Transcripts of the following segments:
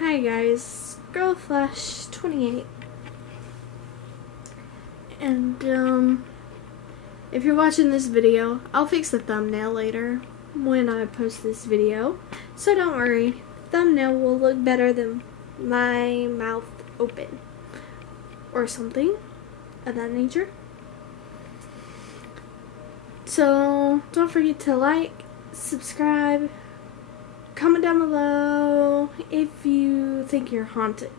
Hi guys, Girlflash28, and if you're watching this video, I'll fix the thumbnail later when I post this video, so don't worry, the thumbnail will look better than my mouth open or something of that nature. So don't forget to like, subscribe, comment down below if you think you're haunted.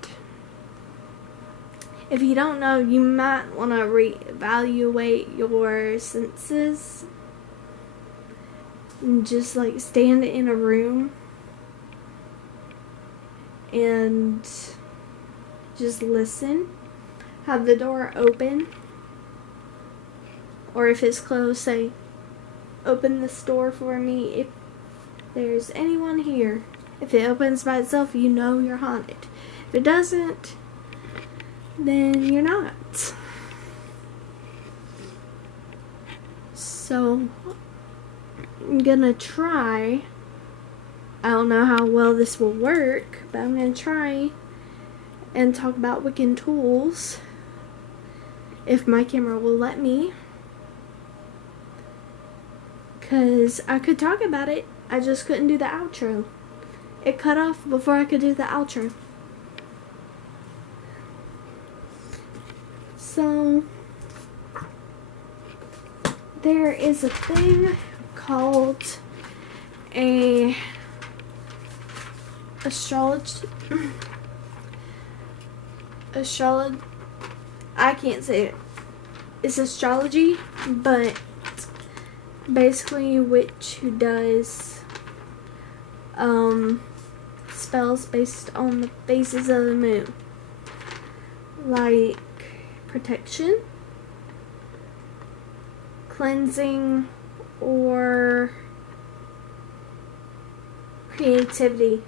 If you don't know, you might want to reevaluate your senses and just like stand in a room and just listen. Have the door open, or if it's closed, say, "Open this door for me if there's anyone here." If it opens by itself, you know you're haunted. If it doesn't, then you're not. So I'm gonna try. I don't know how well this will work, but I'm gonna try and talk about Wiccan tools if my camera will let me, because I could talk about it, I just couldn't do the outro. It cut off before I could do the outro. So there is a thing called a astrology. I can't say it. It's astrology, but basically witch who does spells based on the phases of the moon, like protection, cleansing, or creativity.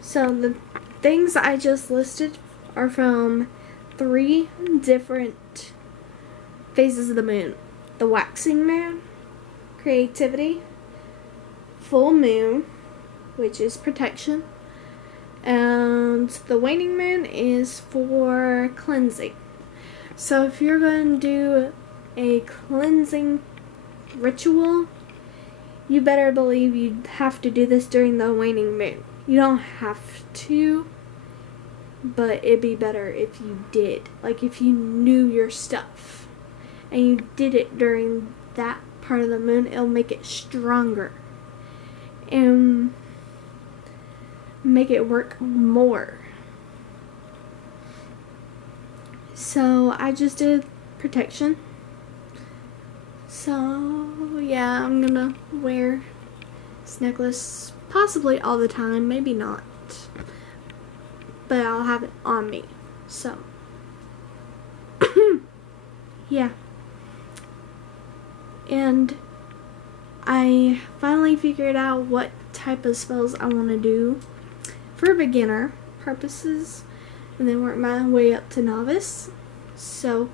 So the things I just listed are from 3 different phases of the moon: the waxing moon, creativity; full moon, which is protection; and the waning moon is for cleansing. So if you're going to do a cleansing ritual, you better believe you have to do this during the waning moon. You don't have to, but it'd be better if you did. Like if you knew your stuff and you did it during that part of the moon, it'll make it stronger and make it work more. So I just did protection. So yeah, I'm gonna wear this necklace possibly all the time, maybe not, but I'll have it on me. So yeah. And I finally figured out what type of spells I want to do for beginner purposes, and then work my way up to novice. So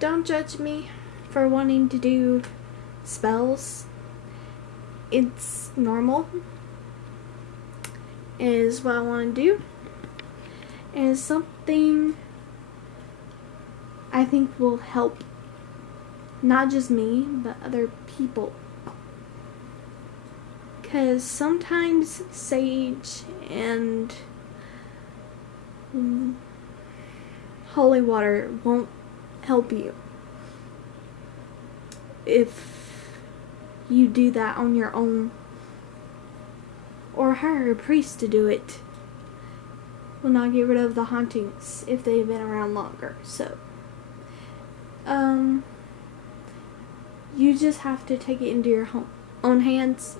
don't judge me for wanting to do spells. It's normal. It is what I want to do, and it's something I think will help not just me, but other people. Because sometimes sage and holy water won't help you if you do that on your own, or hire a priest to do it. Will not get rid of the hauntings if they've been around longer. So you just have to take it into your own hands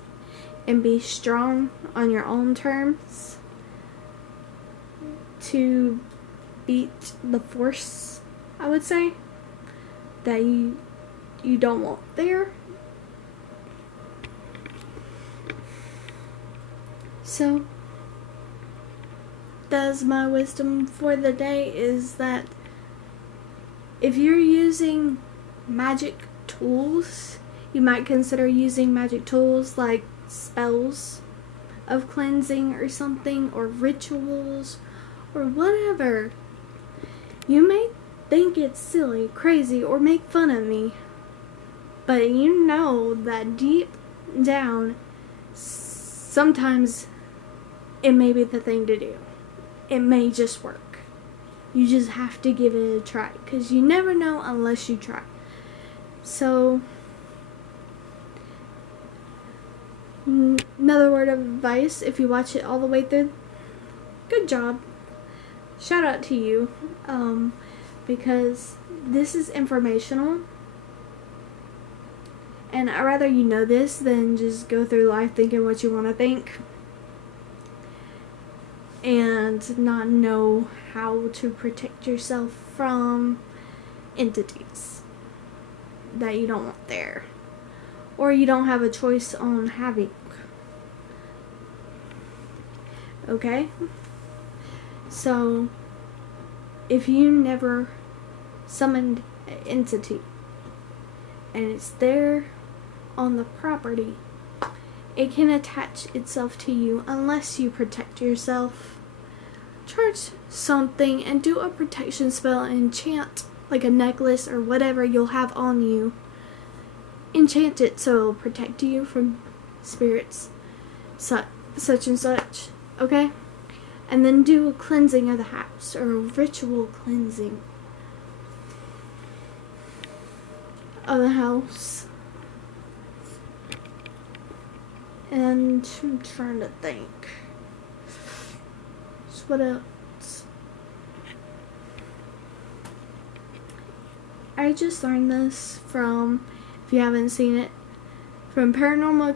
and be strong on your own terms to beat the force, I would say, that you don't want there. So that's my wisdom for the day, is that if you're using magic tools, You might consider using magic tools like spells of cleansing or something, or rituals, or whatever. You may think it's silly, crazy, or make fun of me, but you know that deep down, sometimes it may be the thing to do. It may just work. You just have to give it a try, because you never know unless you try. So, another word of advice, if you watch it all the way through, good job. Shout out to you, because this is informational, and I'd rather you know this than just go through life thinking what you want to think and not know how to protect yourself from entities that you don't want there, or you don't have a choice on having. Okay? So, if you never summoned an entity and it's there on the property, it can attach itself to you unless you protect yourself. Charge something and do a protection spell and enchant like a necklace or whatever you'll have on you. Enchant it so it'll protect you from spirits such and such, okay? And then do a cleansing of the house, or a ritual cleansing of the house. And I'm trying to think. So what else? I just learned this from, if you haven't seen it, from Paranormal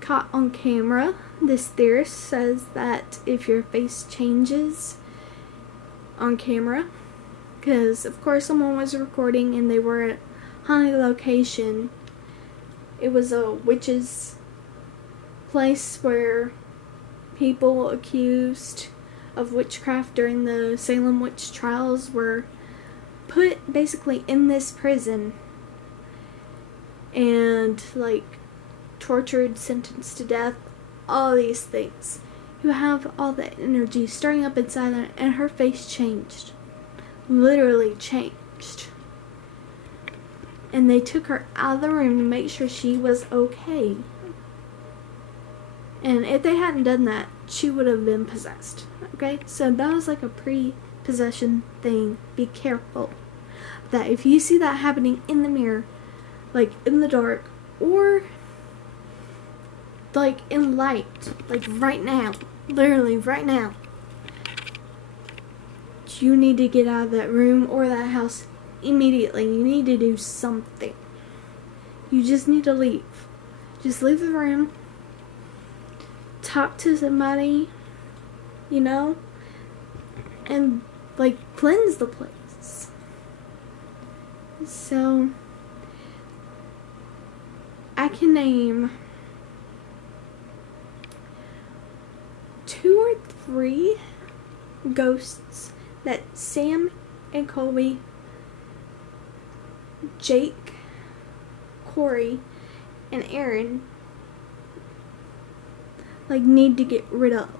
Caught on Camera. This theorist says that if your face changes on camera, because of course someone was recording and they were at a haunted location. It was a witch's place where people accused of witchcraft during the Salem witch trials were put basically in this prison and like tortured, sentenced to death, all these things. You have all that energy stirring up inside her, and her face changed. Literally changed. And they took her out of the room to make sure she was okay. And if they hadn't done that, she would have been possessed. Okay? So that was like a pre-possession thing. Be careful. That if you see that happening in the mirror, like in the dark, or like in light, like right now, literally right now, you need to get out of that room or that house immediately. You need to do something. You just need to leave. Just leave the room. Talk to somebody, you know, and like cleanse the place. So I can name 2 or 3 ghosts that Sam and Colby, Jake, Corey, and Aaron like need to get rid of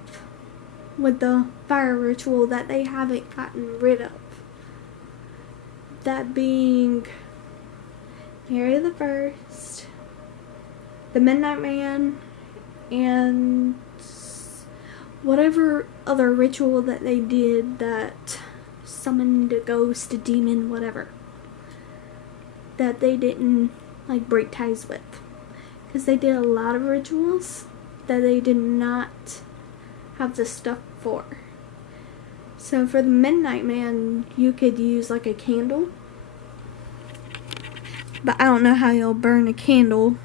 with the fire ritual that they haven't gotten rid of. That being Mary the First, the Midnight Man, and whatever other ritual that they did that summoned a ghost, a demon, whatever, that they didn't like break ties with, because they did a lot of rituals that they did not have the stuff for. So for the Midnight Man, you could use like a candle, but I don't know how you'll burn a candle.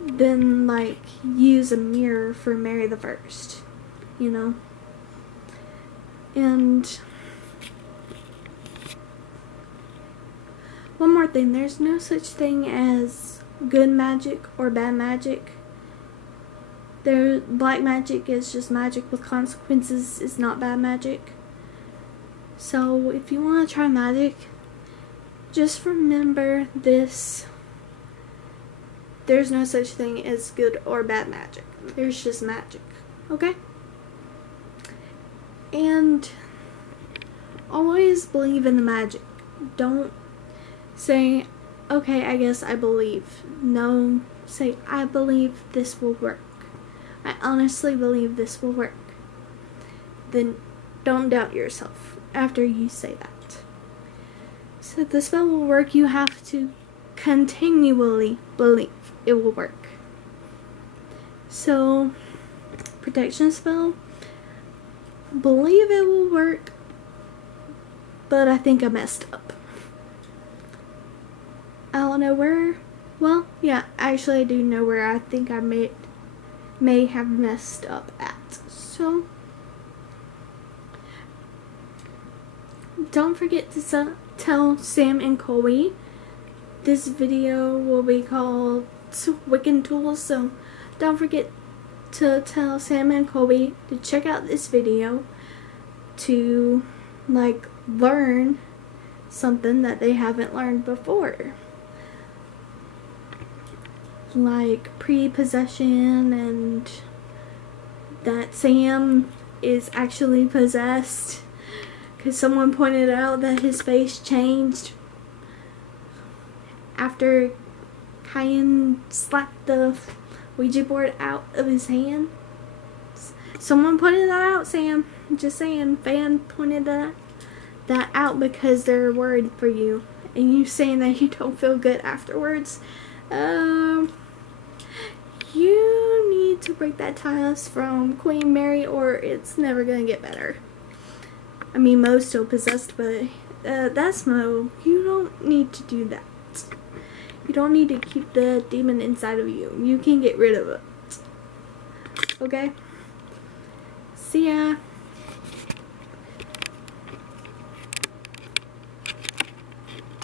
Then like use a mirror for Mary the First, you know. And one more thing, there's no such thing as good magic or bad magic. Black magic is just magic with consequences. It's not bad magic. So if you want to try magic, just remember this. There's no such thing as good or bad magic. There's just magic. Okay? And always believe in the magic. Don't say, okay, I guess I believe. No, say, I believe this will work. I honestly believe this will work. Then don't doubt yourself after you say that. So if the spell will work, you have to continually believe it will work. So, protection spell, believe it will work, but I think I messed up. I don't know where. Well, yeah, actually I do know where I think I may have messed up at. So, don't forget to tell Sam and Colby. This video will be called Wiccan Tools, so don't forget to tell Sam and Colby to check out this video to learn something that they haven't learned before, like pre-possession and that Sam is actually possessed, because someone pointed out that his face changed after Kyan slapped the Ouija board out of his hand. Someone pointed that out, Sam. Just saying, fan pointed that out because they're worried for you, and you saying that you don't feel good afterwards. You need to break that ties from Queen Mary, or it's never gonna get better. I mean, Mo's still possessed, but that's Mo. You don't need to do that. You don't need to keep the demon inside of you. You can get rid of it. Okay? See ya.